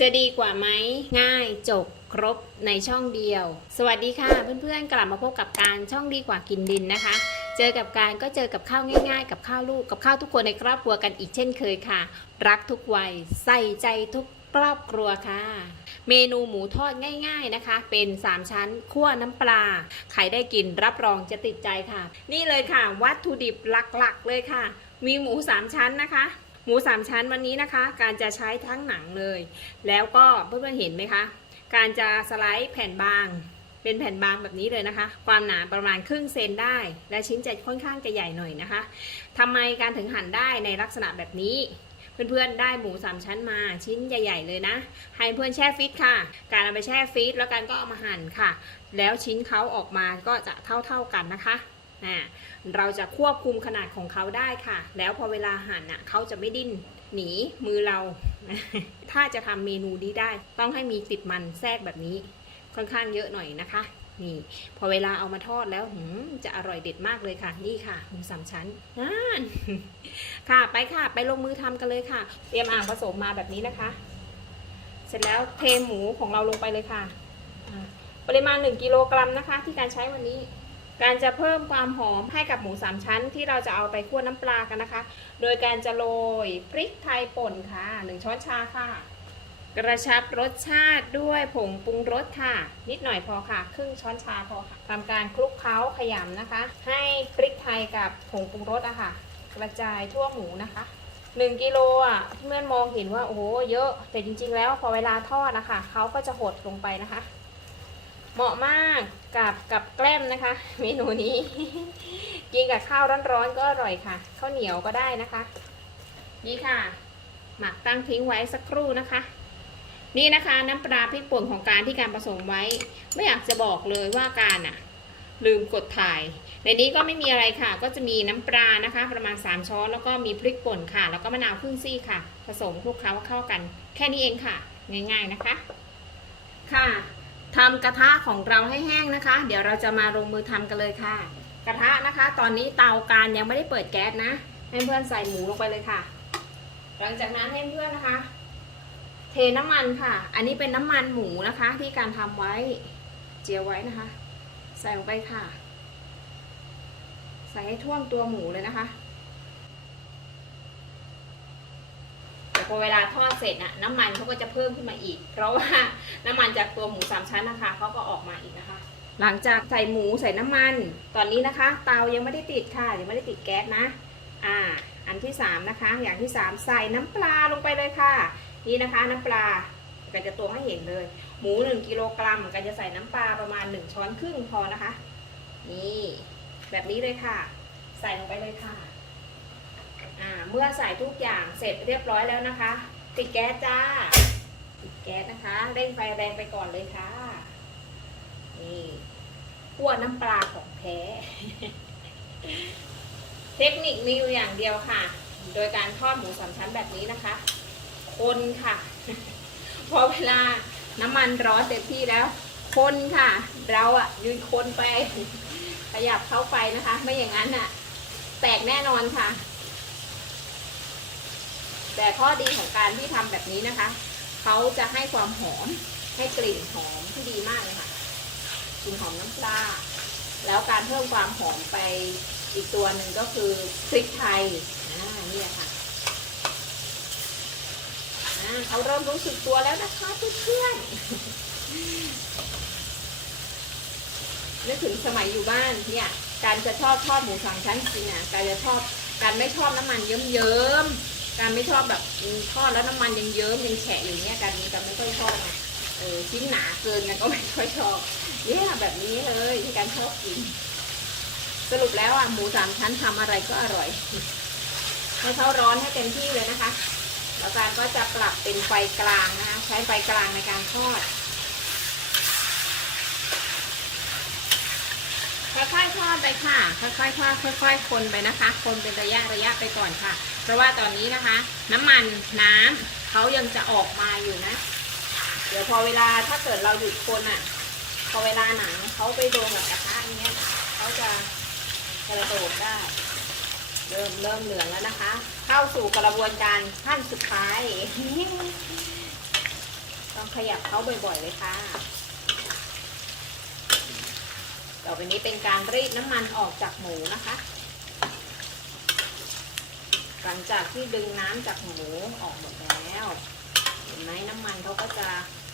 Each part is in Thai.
จะดีกว่าไหมง่ายจบครบในช่องเดียว สวัสดีค่ะเพื่อนๆกลับมาพบกับการช่องดีกว่ากินดินนะคะ เจอกับการก็เจอกับข้าวง่าย ๆ กับข้าวลูกกับข้าวทุกคนในครอบครัวกันอีกเช่นเคยค่ะ รักทุกวัยใส่ใจทุกครอบครัวค่ะ เมนูหมูทอดง่าย ๆนะคะ เป็น 3 ชั้นคั่วน้ำปลาใครได้กินรับรองจะติดใจค่ะ นี่เลยค่ะ วัตถุดิบหลักๆเลยค่ะ มีหมู 3 ชั้นนะคะ หมู3ชั้นวันนี้นะคะ การจะใช้ทั้งหนังเลย แล้วก็เพื่อนๆเห็นไหมคะ การจะสไลด์แผ่นบาง เป็นแผ่นบางแบบนี้เลยนะคะ ความหนาประมาณครึ่งเซนได้ และชิ้นจะค่อนข้างจะใหญ่หน่อยนะคะทำไมการถึงหั่นได้ในลักษณะแบบนี้เพื่อนๆ ได้หมูสามชั้นมาชิ้นใหญ่ ๆ เลยนะ ให้เพื่อนแช่ฟรีซค่ะ การเอาไปแช่ฟรีซแล้วกันก็เอามาหั่นค่ะ แล้วชิ้นเขาออกมาก็จะเท่าๆกันนะคะ นะเราจะควบคุมขนาดของเขาได้ค่ะ แล้วพอเวลาหั่นน่ะเขาจะไม่ดิ้นหนีมือเรา ถ้าจะทำเมนูนี้ได้ ต้องให้มีติดมันแทรกแบบนี้ ค่อนข้างเยอะหน่อยนะคะ นี่ พอเวลาเอามาทอดแล้วจะอร่อยเด็ดมากเลยค่ะ นี่ค่ะหมูสามชั้นนั่นค่ะไปค่ะ ไปลงมือทำกันเลยค่ะ เตรียมอ่างผสมมาแบบนี้นะคะ เสร็จแล้วเทหมูของเราลงไปเลยค่ะ ปริมาณ 1กิโลกรัมนะคะ ที่การใช้วันนี้ การจะเพิ่มความหอมให้กับหมูสามชั้นที่เราจะเอาไปคั่วน้ำปลากันนะคะ โดยการจะโรยพริกไทยป่นค่ะหนึ่งช้อนชาค่ะ กระชับรสชาติด้วยผงปรุงรสค่ะ นิดหน่อยพอค่ะ ครึ่งช้อนชาพอค่ะทำการคลุกเคล้าขยำนะคะ ให้พริกไทยกับผงปรุงรสอะค่ะ กระจายทั่วหมูนะคะ1กิโลอะเพื่อนมองเห็นว่าโอ้โหเยอะแต่จริงๆ แล้วพอเวลาทอดนะคะเขาก็จะหดลงไปนะคะ เหมาะมากกับกับแกล้มนะคะ เมนูนี้ กินกับข้าวร้อนๆก็อร่อยค่ะ ข้าวเหนียวก็ได้นะคะ นี่ค่ะ หมักตั้งทิ้งไว้สักครู่นะคะ นี่นะคะน้ำปลาพริกป่นของการที่การผสมไว้ ไม่อยากจะบอกเลยว่าการอะลืมกดถ่าย ในนี้ก็ไม่มีอะไรค่ะ ก็จะมีน้ำปลานะคะ ประมาณ 3 ช้อนแล้วก็มีพริกป่นค่ะ แล้วก็มะนาวครึ่งซี่ค่ะ ผสมคลุกเคล้าเข้ากัน แค่นี้เองค่ะ ง่าย ๆนะคะ ค่ะ ทำกระทะของเราให้แห้งนะคะ เดี๋ยวเราจะมาลงมือทำกันเลยค่ะ กระทะนะคะ ตอนนี้เตาการยังไม่ได้เปิดแก๊สนะให้เพื่อนใส่หมูลงไปเลยค่ะ หลังจากนั้นให้เพื่อนนะคะ เทน้ำมันค่ะ อันนี้เป็นน้ำมันหมูนะคะ ที่การทำไว้เจียวไว้นะคะ ใส่ลงไปค่ะ ใส่ให้ท่วมตัวหมูเลยนะคะแต่ พอเวลาทอดเสร็จน่ะน้ำมันเขาก็จะเพิ่มขึ้นมาอีก เพราะว่าน้ำมันจากตัวหมูสามชั้นนะคะเขาก็ออกมาอีกนะคะ หลังจากใส่หมูใส่น้ำมัน ตอนนี้นะคะ เตายังไม่ได้ติดค่ะยังไม่ได้ติดแก๊สนะ อ่า อันที่สามนะคะ อย่างที่สามใส่น้ำปลาลงไปเลยค่ะ นี่นะคะน้ำปลากันจะตวงให้เห็นเลย หมูหนึ่งกิโลกรัมกันจะใส่น้ำปลาประมาณหนึ่งช้อนครึ่งพอนะคะ นี่ แบบนี้เลยค่ะ ใส่ลงไปเลยค่ะ เมื่อใส่ทุกอย่างเสร็จเรียบร้อยแล้วนะคะปิดแก๊สจ้าปิดแก๊สนะคะ เร่งไฟแรงไปก่อนเลยค่ะ นี่ขั่วน้ำปลาของแท้ เทคนิคมีอยู่อย่างเดียวค่ะ โดยการทอดหมูสามชั้นแบบนี้นะคะ คนค่ะ พอเวลาน้ำมันร้อนเต็มที่แล้ว คนค่ะ เราอะยืนคนไปขยับเข้าไปนะคะ ไม่อย่างนั้นอะแตกแน่นอนค่ะ แต่ข้อดีของการที่ทำแบบนี้นะคะ เขาจะให้ความหอมให้กลิ่นหอมที่ดีมากเลยค่ะกลิ่นหอมน้ำปลาแล้วการเพิ่มความหอมไปอีกตัวหนึ่งก็คือพริกไทยอ่านี่ค่ะอ่าเขาเริ่มรู้สึกตัวแล้วนะคะเพื่อนๆนึกถึงสมัยอยู่บ้านเนี่ยการจะชอบทอดหมูสามชั้นจริงอะการจะชอบการไม่ชอบน้ำมันเยิ้มๆ การไม่ชอบแบบทอดแล้วน้ำมันยังเยิ้มยังแฉะอย่างเงี้ยการนี้การไม่ค่อยชอบเออชิ้นหนาเกินกันก็ไม่ค่อยชอบเนี่ยแบบนี้เลยที่การชอบกิน สรุปแล้วอะหมูสามชั้นทำอะไรก็อร่อยให้เขาร้อนให้เต็มที่เลยนะคะ แล้วการก็จะปรับเป็นไฟกลางนะคะ ใช้ไฟกลางในการทอดค่อยๆทอดไปค่ะ ค่อยๆทอดค่อย ๆ คนไปนะคะ คนเป็นระยะระยะไปก่อนค่ะ เพราะว่าตอนนี้นะคะ น้ำมันน้ำเขายังจะออกมาอยู่นะ เดี๋ยวพอเวลาถ้าเกิดเราหยุดคนอะ พอเวลาหนังเขาไปโดนกับกระทะอย่างเงี้ยเขาจะกระโดดได้ เริ่มเริ่มเหลืองแล้วนะคะ เข้าสู่กระบวนการขั้นสุดท้าย ต้องขยับเขาบ่อยๆเลยค่ะต่อไปนี้เป็นการรีดน้ำมันออกจากหมูนะคะ หลังจากที่ดึงน้ำจากหมูออกหมดแล้ว เห็นไหมน้ำมันเขาก็จะ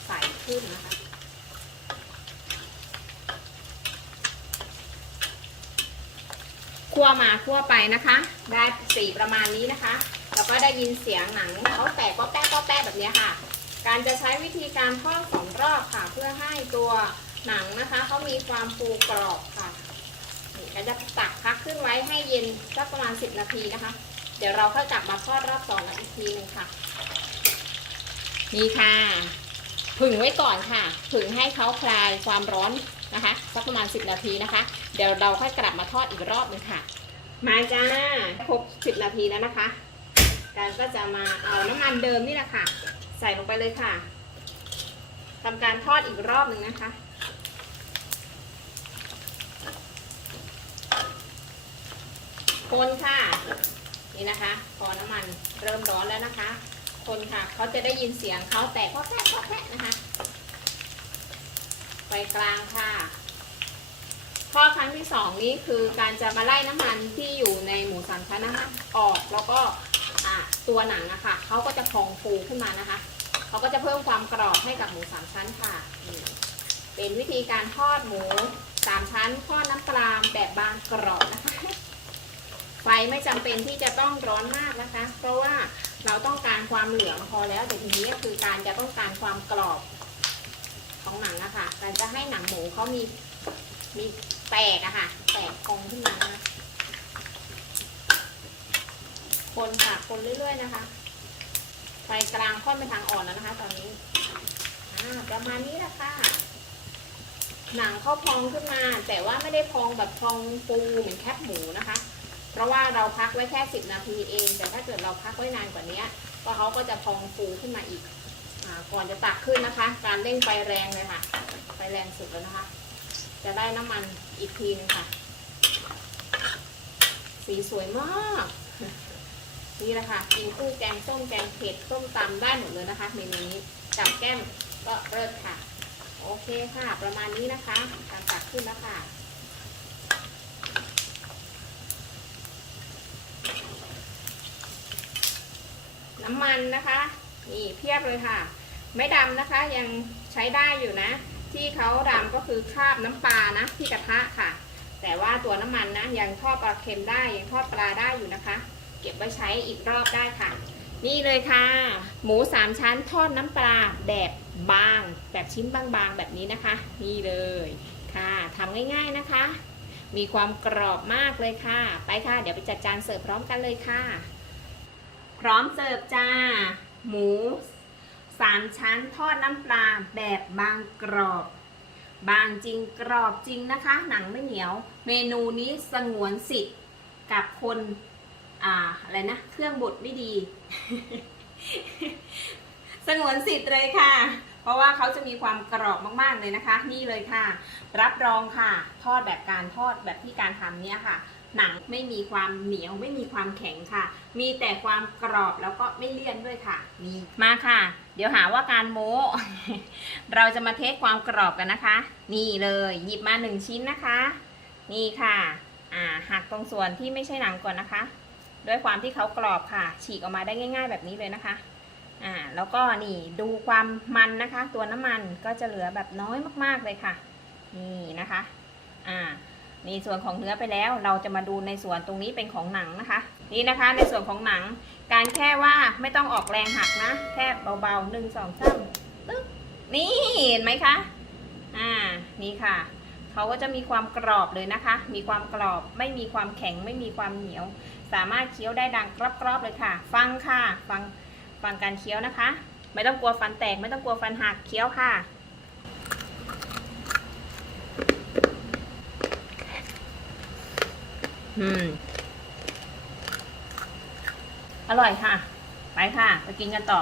ใสขึ้นนะคะ คั่วมาคั่วไปนะคะ ได้สีประมาณนี้นะคะ แล้วก็ได้ยินเสียงหนังเขาแตกก็แป๊กก็แป๊กแบบนี้ค่ะ การจะใช้วิธีการทอดสองรอบค่ะ เพื่อให้ตัวหนังนะคะเขามีความฟูกรอบค่ะก็จะตักพักขึ้นไว้ให้เย็นสักประมาณ 10 นาทีนะคะ เดี๋ยวเราค่อยกลับมาทอดรอบสองกันอีกทีหนึงค่ะ นี่ค่ะ ผึ่งไว้ก่อนค่ะ ผึ่งให้เขาคลายความร้อนนะคะสักประมาณ 10 นาทีนะคะ เดี๋ยวเราค่อยกลับมาทอดอีกรอบหนึงค่ะ มาจ้าครบ10 นาทีแล้วนะคะการก็จะมาเอาน้ำมันเดิมนี่แหละค่ะ ใส่ลงไปเลยค่ะทำการทอดอีกรอบหนึ่งนะคะ คนค่ะ นี่นะคะ พอน้ำมันเริ่มร้อนแล้วนะคะ คนค่ะเขาจะได้ยินเสียงเขาแตกพอแค่พอแค่นะคะไฟกลางค่ะข้อครั้งที่สองนี้คือการจะมาไล่น้ำมันที่อยู่ในหมูสามชั้นนะคะออกแล้วก็ตัวหนังอะคะเขาก็จะพองฟูขึ้นมานะคะเขาก็จะเพิ่มความกรอบให้กับหมูสามชั้นค่ะ เป็นวิธีการทอดหมูสามชั้นทอดน้ำปลาแบบบางกรอบนะคะ ไฟไม่จำเป็นที่จะต้องร้อนมากนะคะ เพราะว่าเราต้องการความเหลืองพอแล้ว แต่ทีนี้ก็คือการจะต้องการความกรอบของหนังอะค่ะการจะให้หนังหมูเขามีมีแตกอะค่ะ แตกพองขึ้นมานะคะคนค่ะคนเรื่อยๆนะคะ ไฟกลางค่อนไปทางอ่อนแล้วนะคะ ตอนนี้ประมาณนี้ละค่ะ หนังเขาพองขึ้นมา แต่ว่าไม่ได้พองแบบพองฟูเหมือนแคบหมูนะคะ เพราะว่าเราพักไว้แค่ 10 นาทีเอง แต่ถ้าเกิดเราพักไว้นานกว่านี้ก็เขาก็จะพองฟูขึ้นมาอีกอก่อนจะตักขึ้นนะคะ การเร่งไฟแรงเลยค่ะ ไฟแรงสุดแล้วนะคะ จะได้น้ำมันอีกทีนึงค่ะ สีสวยมาก นี่แหละค่ะกินคู่แกงส้มแกงเผ็ดส้มตำได้หมดเลยนะคะเมนูนี้กับแก้มก็เลิศค่ะ โอเคค่ะ ประมาณนี้นะคะ การตักขึ้นแล้วค่ะำมันนะคะ นี่เพียบเลยค่ะ ไม่ดำนะคะยังใช้ได้อยู่นะ ที่เขาดำก็คือคราบน้ำปลานะที่กระทะค่ะ แต่ว่าตัวน้ำมันนะยังทอดปลาเค็มได้ยังทอดปลาได้อยู่นะคะ เก็บไว้ใช้อีกรอบได้ค่ะ นี่เลยค่ะ หมูสามชั้นทอดน้ำปลาแบบบาง แบบชิ้นบางๆแบบนี้นะคะ นี่เลยค่ะทำง่ายๆนะคะมีความกรอบมากเลยค่ะ ไปค่ะ เดี๋ยวไปจัดจานเสิร์ฟพร้อมกันเลยค่ะ ร้อมเสิร์ฟจ้า หมูสามชั้นทอดน้ำปลาแบบบางกรอบ บางจริงกรอบจริงนะคะ หนังไม่เหนียว เมนูนี้สงวนสิทธิ์กับคนอ่าอะไรนะ เครื่องบดไม่ดี สงวนสิทธิ์เลยค่ะ เพราะว่าเขาจะมีความกรอบมากๆเลยนะคะ นี่เลยค่ะ รับรองค่ะ ทอดแบบการทอดแบบที่การทำเนี่ยค่ะ หนังไม่มีความเหนียวไม่มีความแข็งค่ะ มีแต่ความกรอบแล้วก็ไม่เลี่ยนด้วยค่ะนี่มาค่ะ เดี๋ยวหาว่าการโม้ เราจะมาเทสความกรอบกันนะคะ นี่เลยหยิบมาหนึ่งชิ้นนะคะ นี่ค่ะอ่าหักตรงส่วนที่ไม่ใช่หนังก่อนนะคะ ด้วยความที่เขากรอบค่ะ ฉีกออกมาได้ง่าย ๆ แบบนี้เลยนะคะอ่าแล้วก็นี่ดูความมันนะคะ ตัวน้ำมันก็จะเหลือแบบน้อยมากๆเลยค่ะ นี่นะคะอ่า นี่ส่วนของเนื้อไปแล้วเราจะมาดูในส่วนตรงนี้เป็นของหนังนะคะ นี่นะคะในส่วนของหนัง การแค่ว่าไม่ต้องออกแรงหักนะ แค่เบาๆหนึ่งสองสามตึ๊บนี่เห็นไหมคะอ่านี่ค่ะเขาก็จะมีความกรอบเลยนะคะ มีความกรอบ ไม่มีความแข็ง ไม่มีความเหนียว สามารถเคี้ยวได้ดังกรอบๆเลยค่ะ ฟังค่ะ ฟัง ฟังการเคี้ยวนะคะ ไม่ต้องกลัวฟันแตก ไม่ต้องกลัวฟันหัก เคี้ยวค่ะ อืม อร่อยค่ะ ไปค่ะ ไปกินกันต่อ